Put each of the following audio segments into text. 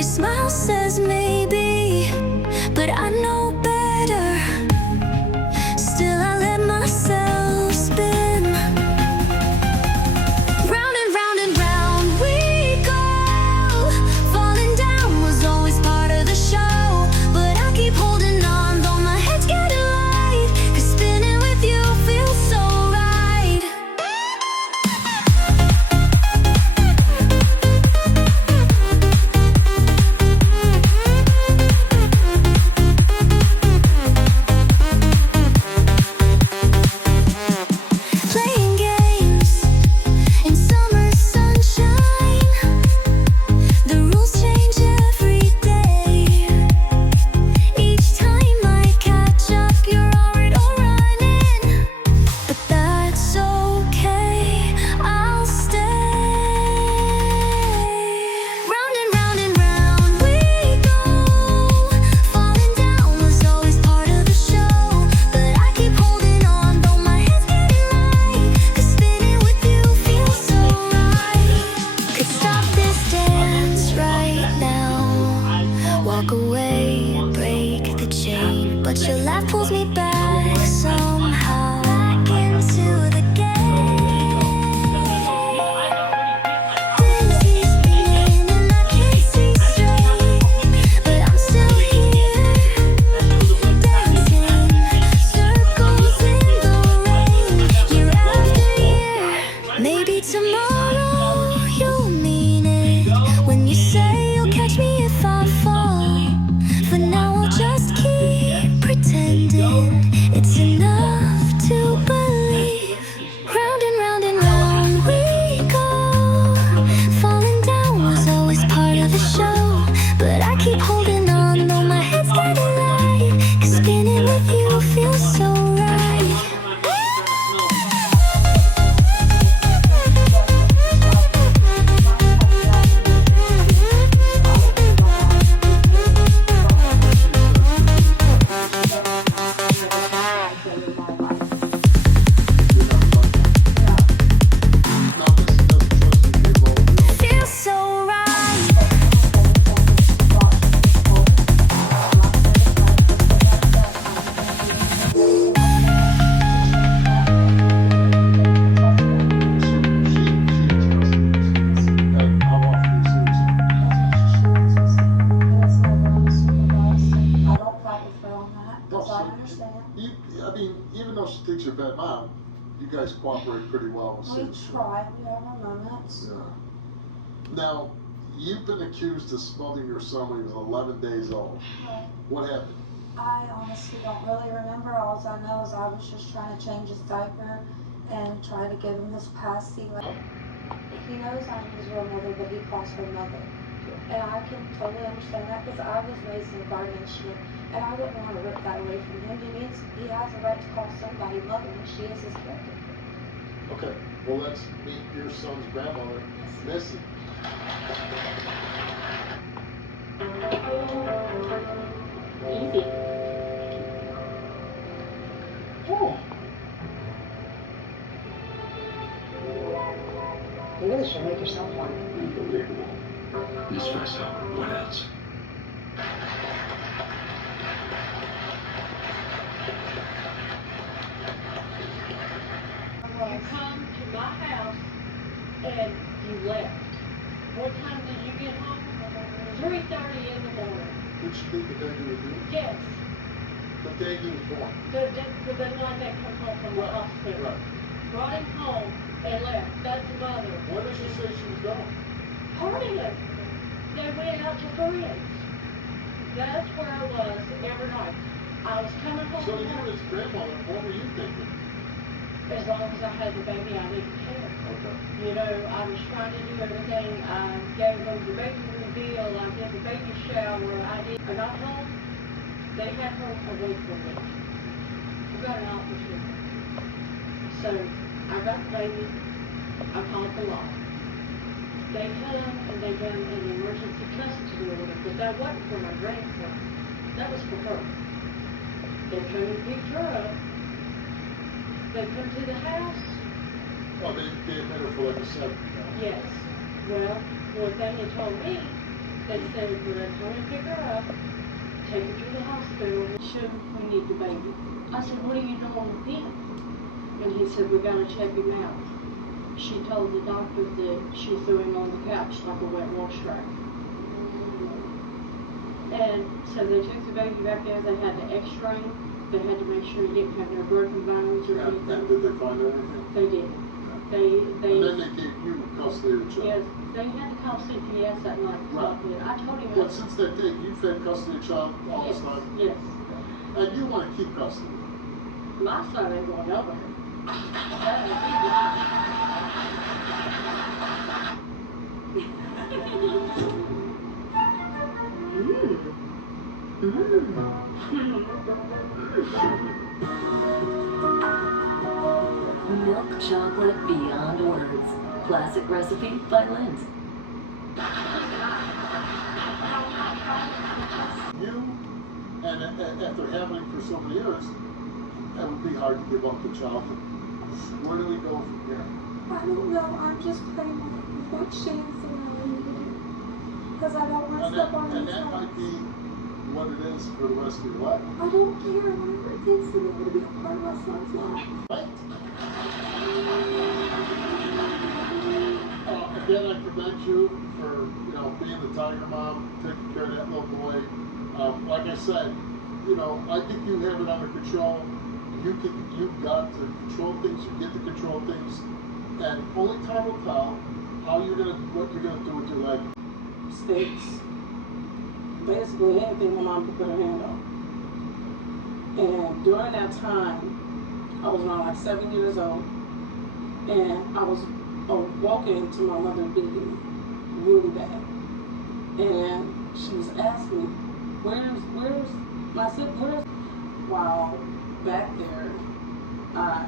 Your smile says maybe, but I know better. Still I let myself spin. Round and round we go. Falling down was always part of the show, but I keep holding on, though my head's getting light. 'Cause spinning with you feels so right. Playing games in summer sunshine. The rules change every day. Each time I catch up, you're already running. But that's okay, I'll stay. Round and round we go. Falling down was always part of the show, but I keep holding on, though my head's getting light. 'Cause spinning with you feels so right. Could stop this dance right now. Walk away, break the chain, but your laugh pulls me back somehow. Back into the game. Busy spinning and I can't see straight, but I'm still here, dancing circles in the rain, year after year. Maybe tomorrow you'll mean it when you say you'll catch me if I fall. For now I'll just keep pretending it's enough to believe. Round and round we go. Falling down was always part of the show, but I keep holding on, though my head's getting light. 'Cause spinning with you feels so right. Feels so right. I don't fight with her on that, because I understand. I mean, even though she thinks you're a bad mom, you guys cooperate pretty well with We Susan. try, we have our moments. Yeah. Now, you've been accused of smothering your son when he was 11 days old. What happened? I honestly don't really remember. All I know is I was just trying to change his diaper and try to give him this passy. He knows I'm his real mother, but he calls her mother. And I can totally understand that, because I was raised in guardianship, and I wouldn't want to rip that away from him. He has a right to call somebody mother, and she is his caretaker. Okay, well, let's meet your son's grandmother, Missy. Easy. Oh. You really should make yourself one. Unbelievable. Espresso. What else? You come to my house and you left. What time did you get home? 3:30 in the morning. Did she think the day you were due? Yes, The day he was born. the night they come home from the hospital. Right. Brought him home and left. That's the mother. When did she say she was going? Partying. They went out to friends. That's where I was every night. I was coming home. So you were his grandmother, what were you thinking? As long as I had the baby, I didn't care. Okay. You know, I was trying to do everything. I gave them the baby reveal. I did the baby shower. I got home. They had her away from me. I got an opportunity. So I got the baby. I called the law. They come and they done an emergency custody order, but that wasn't for my grandson. That was for her. They come and picked her up. They come to the house. Oh, they admitted her for like a 7. Yes. Well, what they had told me, They said, when I come and pick her up, take her to the hospital, should we need the baby. I said, what are you doing with him? And he said, we gotta check him out. She told the doctor that she threw him on the couch like a wet wash rag. And so they took the baby back there, they had to x-ray him, they had to make sure he didn't have no broken bones or And anything. did they find anything? They did. And then they gave you custody of the child. Yes, they had to call CPS that night. Right. I told him. But since that day, you've had custody of the child all Yes, this time? yes. And you want to keep custody? My son ain't going over her. Milk chocolate beyond words. Classic recipe by Lindt. You, and after having it for so many years, that would be hard to give up the child. Where do we go from here? I don't know. I'm just praying with what Shane said I need to do. Because I don't want to step on And his that might be toes. what it is for the rest of your life. I don't care. Whatever it takes to be able to be a part of my son's life. Right? Again, I commend you for, being the tiger mom, taking care of that little boy. Like I said, I think you have it under control. You've got to control things, you get to control things, and only time will tell what you're gonna do with your life. Mistakes. Basically anything my mom could put her hand on. And during that time, I was around like 7 years old, and I was walking to my mother beating me really bad. And she was asking me, where's my sibling? While back there, I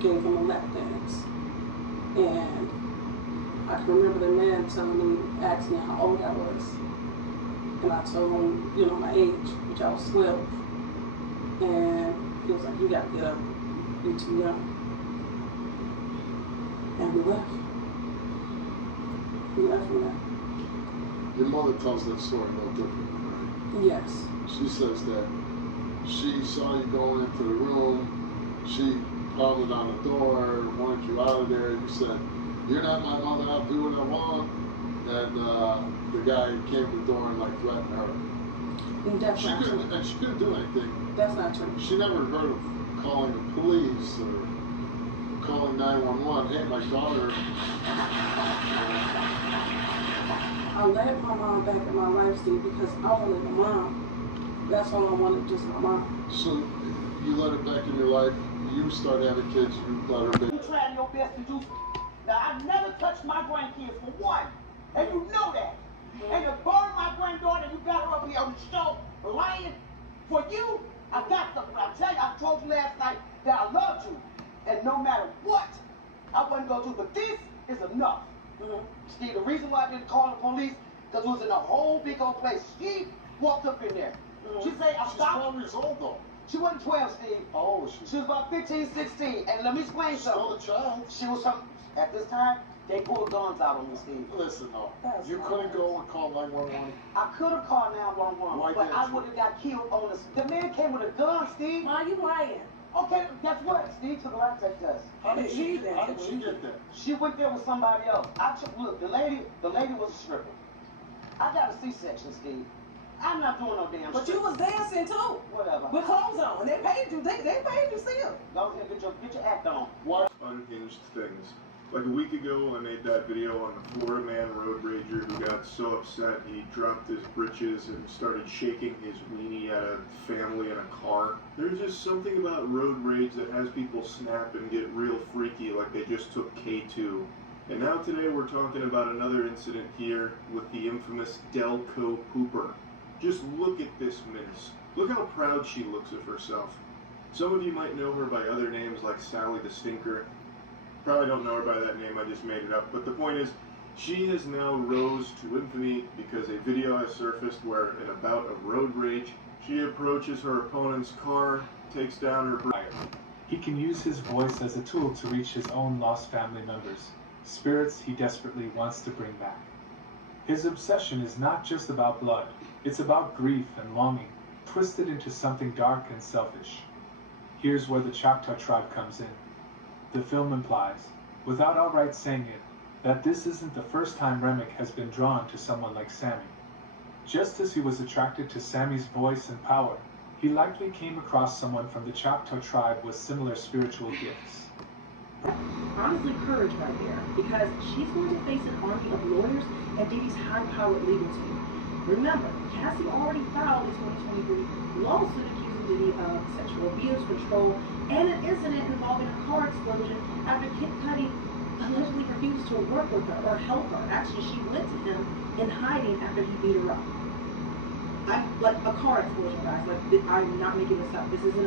gave him a lap dance. And I can remember the man telling me, asked me how old I was. And I told him, my age, which I was 12. And he was like, you gotta get up, you're too young. And we left. We left from that. Your mother tells that story no different, right? Yes. She says that she saw you going into the room, she pounded on the door, wanted you out of there, you said, you're not my mother, I'll do what I want. And the guy came to the door and threatened her. And that's not true. And she couldn't do anything. That's not true. She never heard of calling the police or calling 911. Hey, my daughter. I let my mom back in my life, Steve, because I wanted a mom. That's all I wanted, just my mom. So you let her back in your life, you start having kids, you let her back. You trying your best to do. Now, I never touched my grandkids for one, and you know that. And to burn my granddaughter, you got her up here on the show, lying for you. I got something. I tell you, I told you last night that I loved you, and no matter what, I wasn't gonna do. But this is enough. Steve, the reason why I didn't call the police, because it was in a whole big old place. She walked up in there. She said, I She's stopped. 12 years old, though. She wasn't 12, Steve. Oh, She was about 15, 16. And let me explain still something. a child. She was some, at this time, they pulled guns out on me, Steve. Listen, though, That's you couldn't go and call 911. I could have called 911, Why but didn't I you? would have got killed on the man came with a gun, Steve. Why are you lying? Okay, guess what? Steve took a lie detector test. How did she Believe get that? She went there with somebody else. Look, the lady was a stripper. I got a C-section, Steve. I'm not doing no damn But strip. you was dancing too. Whatever. With clothes on. They paid you. They paid you still. Go ahead, get your act on. What? Unhinged things. Like a week ago, I made that video on the Florida man road rager who got so upset he dropped his britches and started shaking his weenie at a family in a car. There's just something about road rage that has people snap and get real freaky like they just took K2. And now today we're talking about another incident here with the infamous Delco Pooper. Just look at this mince. Look how proud she looks of herself. Some of you might know her by other names like Sally the Stinker. Probably don't know her by that name, I just made it up. But the point is, she has now rose to infamy because a video has surfaced where, in a bout of road rage, she approaches her opponent's car, takes down her He can use his voice as a tool to reach his own lost family members, spirits he desperately wants to bring back. His obsession is not just about blood, it's about grief and longing, twisted into something dark and selfish. Here's where the Choctaw tribe comes in. The film implies, without outright saying it, that this isn't the first time Remick has been drawn to someone like Sammy. Just as he was attracted to Sammy's voice and power, he likely came across someone from the Choctaw tribe with similar spiritual gifts. Honestly, courage right there, because she's going to face an army of lawyers and Diddy's high-powered legal team. Remember, Cassie already filed a 2023 lawsuit accusing Diddy of sexual abuse, control, and an incident involving a car explosion after Kid Cudi allegedly refused to work with her or help her. Actually, she went to him in hiding after he beat her up. Like a car explosion, guys. Like, I'm not making this up. This isn't